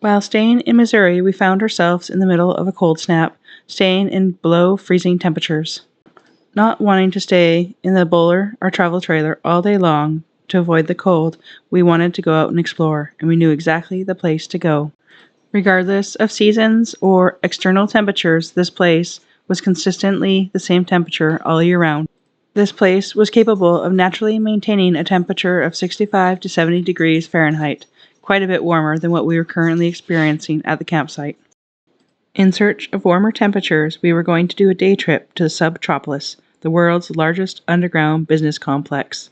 While staying in Missouri, we found ourselves in the middle of a cold snap, staying in below freezing temperatures. Not wanting to stay in the boler or travel trailer all day long to avoid the cold, we wanted to go out and explore, and we knew exactly the place to go. Regardless of seasons or external temperatures, this place was consistently the same temperature all year round. This place was capable of naturally maintaining a temperature of 65 to 70 degrees Fahrenheit, quite a bit warmer than what we were currently experiencing at the campsite. In search of warmer temperatures, we were going to do a day trip to the SubTropolis, the world's largest underground business complex.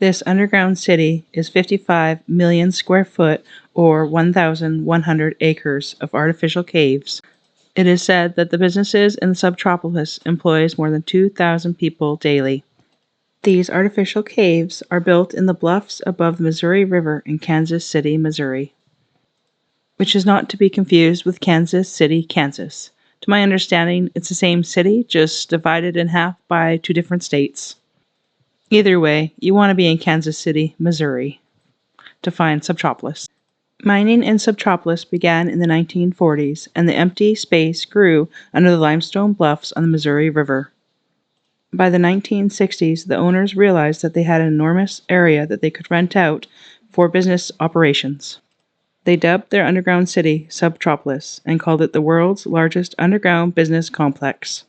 This underground city is 55 million square foot or 1,100 acres of artificial caves. It is said that the businesses in the SubTropolis employs more than 2,000 people daily. These artificial caves are built in the bluffs above the Missouri River in Kansas City, Missouri, which is not to be confused with Kansas City, Kansas. To my understanding, it's the same city, just divided in half by two different states. Either way, you want to be in Kansas City, Missouri, to find SubTropolis. Mining in SubTropolis began in the 1940s, and the empty space grew under the limestone bluffs on the Missouri River. By the 1960s, the owners realized that they had an enormous area that they could rent out for business operations. They dubbed their underground city SubTropolis and called it the world's largest underground business complex.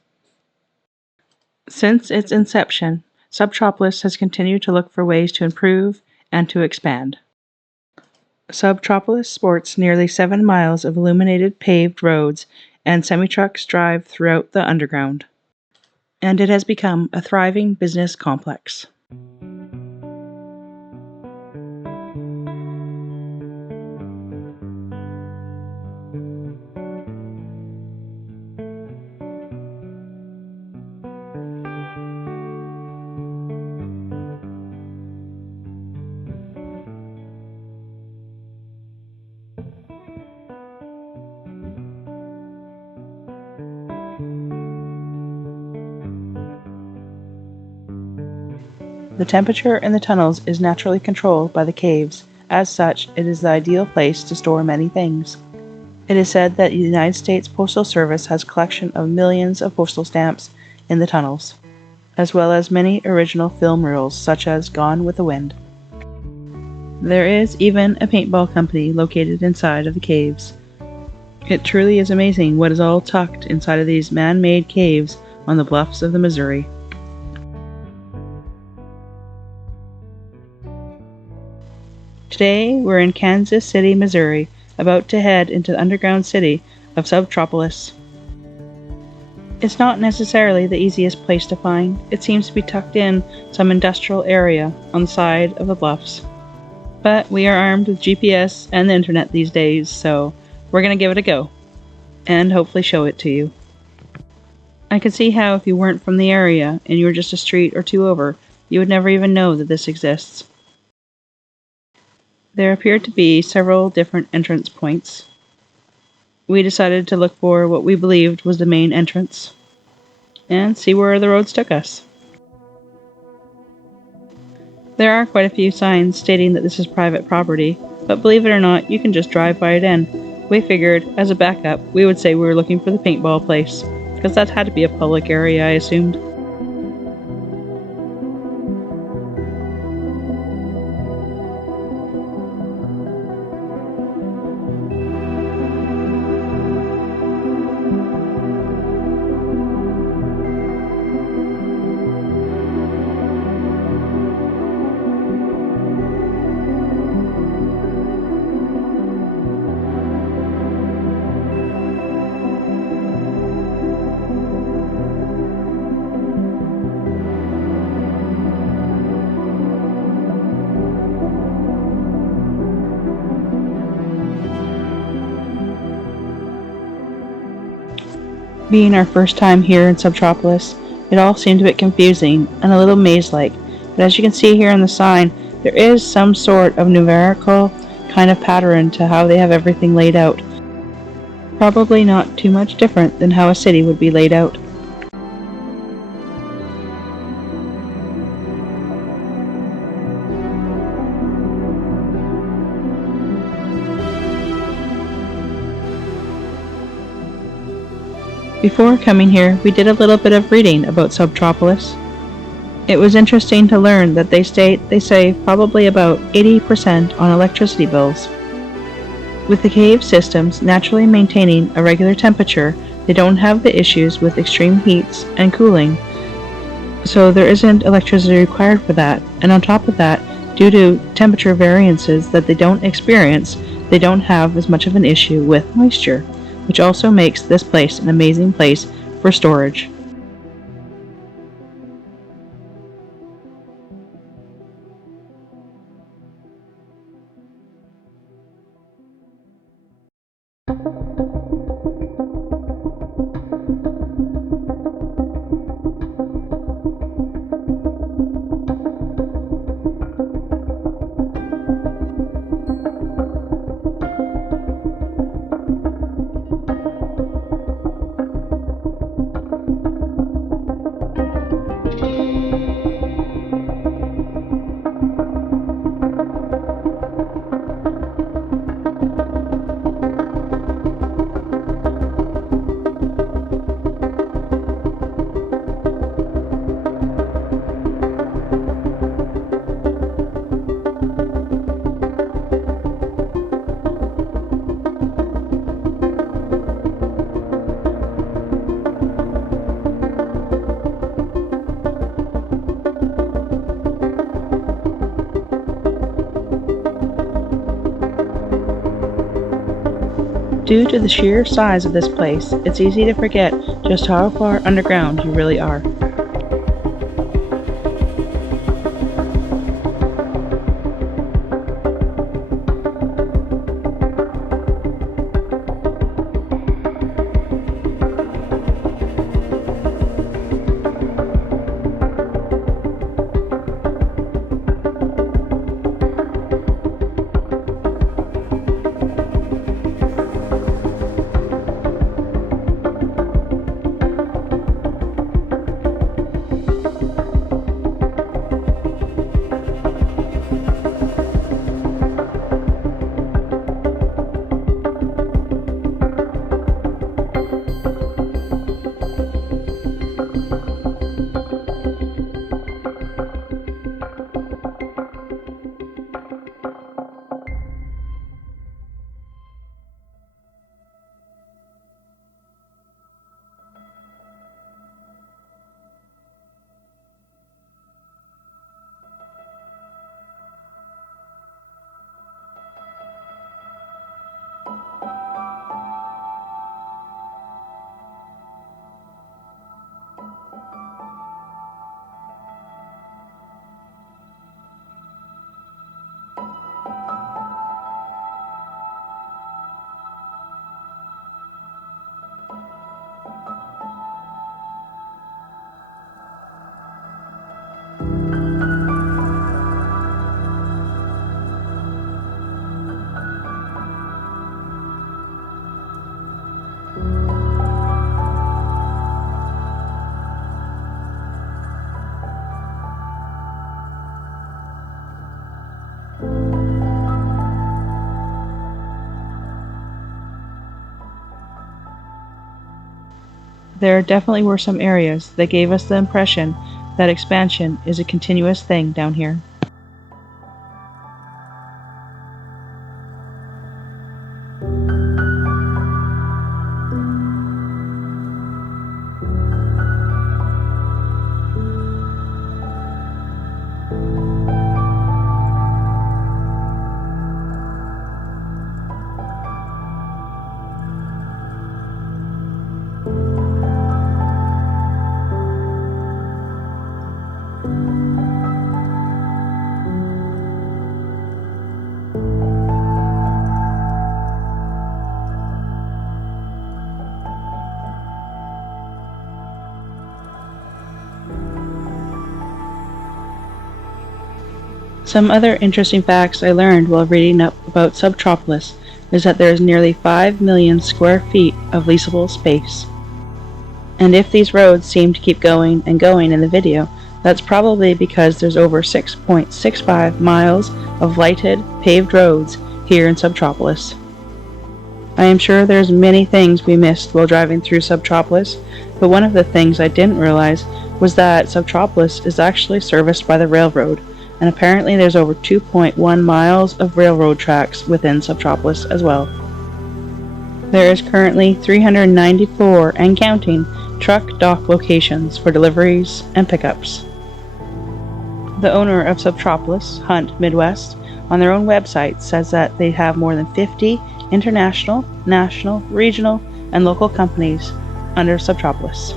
Since its inception, SubTropolis has continued to look for ways to improve and to expand. SubTropolis sports nearly 7 miles of illuminated paved roads, and semi-trucks drive throughout the underground. And it has become a thriving business complex. The temperature in the tunnels is naturally controlled by the caves. As such, it is the ideal place to store many things. It is said that the United States Postal Service has a collection of millions of postal stamps in the tunnels, as well as many original film reels such as Gone with the Wind. There is even a paintball company located inside of the caves. It truly is amazing what is all tucked inside of these man-made caves on the bluffs of the Missouri. Today, we're in Kansas City, Missouri, about to head into the underground city of SubTropolis. It's not necessarily the easiest place to find. It seems to be tucked in some industrial area on the side of the bluffs. But we are armed with GPS and the internet these days, so we're going to give it a go, and hopefully show it to you. I can see how if you weren't from the area and you were just a street or two over, you would never even know that this exists. There appeared to be several different entrance points. We decided to look for what we believed was the main entrance and see where the roads took us. There are quite a few signs stating that this is private property, but believe it or not, you can just drive by it in. We figured, as a backup, we would say we were looking for the paintball place, because that had to be a public area, I assumed. Being our first time here in SubTropolis, it all seemed a bit confusing and a little maze-like, but as you can see here on the sign, there is some sort of numerical kind of pattern to how they have everything laid out. Probably not too much different than how a city would be laid out. Before coming here, we did a little bit of reading about SubTropolis. It was interesting to learn that they save probably about 80% on electricity bills. With the cave systems naturally maintaining a regular temperature, they don't have the issues with extreme heats and cooling, so there isn't electricity required for that. And on top of that, due to temperature variances that they don't experience, they don't have as much of an issue with moisture, which also makes this place an amazing place for storage. Due to the sheer size of this place, it's easy to forget just how far underground you really are. There definitely were some areas that gave us the impression that expansion is a continuous thing down here. Some other interesting facts I learned while reading up about SubTropolis is that there is nearly 5 million square feet of leasable space. And if these roads seem to keep going and going in the video, that's probably because there's over 6.65 miles of lighted, paved roads here in SubTropolis. I am sure there's many things we missed while driving through Subtropolis, but one of the things I didn't realize was that Subtropolis is actually serviced by the railroad, and apparently there's over 2.1 miles of railroad tracks within Subtropolis as well. There is currently 394 and counting truck dock locations for deliveries and pickups. The owner of Subtropolis, Hunt Midwest, on their own website says that they have more than 50 international, national, regional, and local companies under Subtropolis.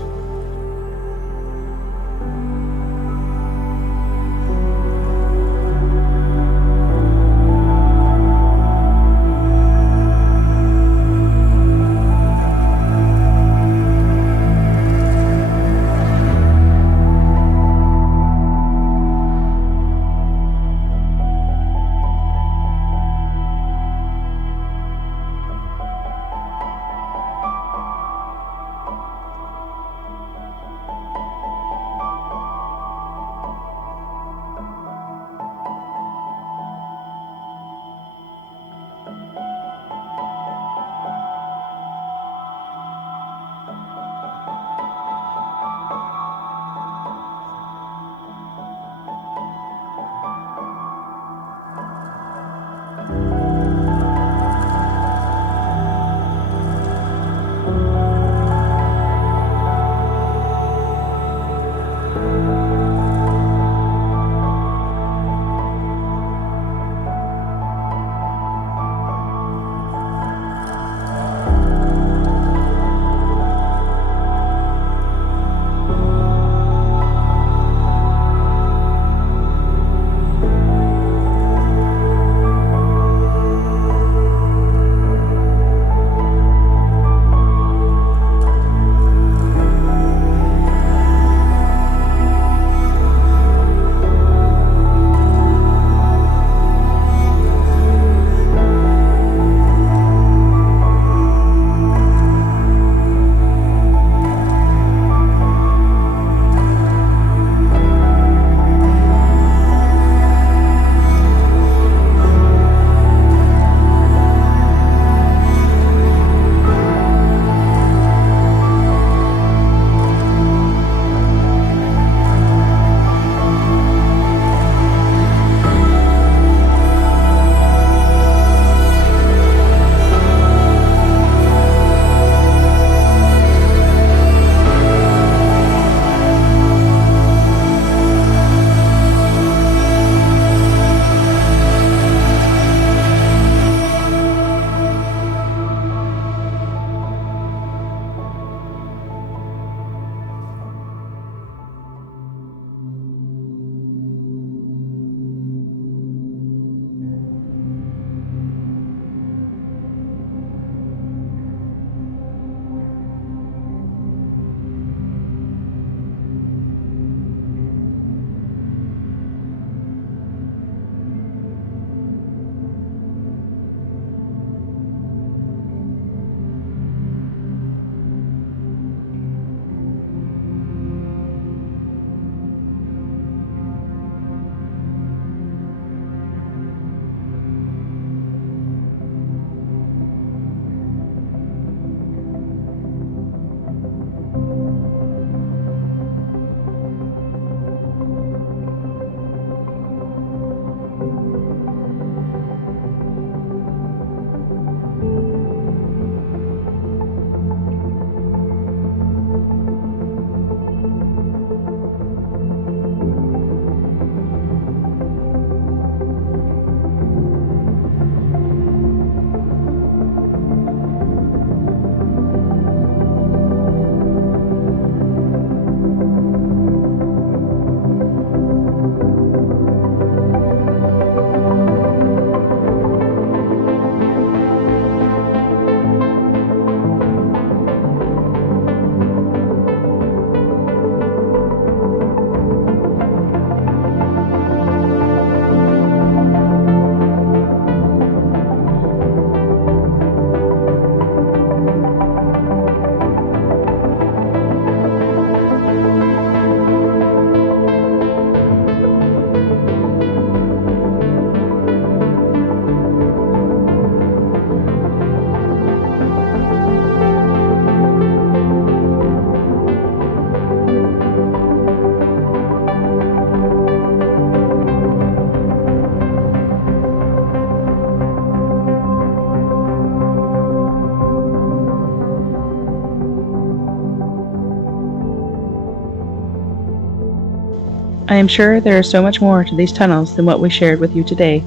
I am sure there is so much more to these tunnels than what we shared with you today.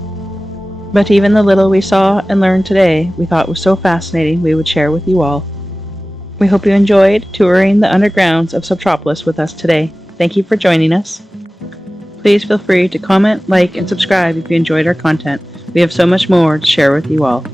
But even the little we saw and learned today we thought was so fascinating we would share with you all. We hope you enjoyed touring the undergrounds of SubTropolis with us today. Thank you for joining us. Please feel free to comment, like, and subscribe if you enjoyed our content. We have so much more to share with you all.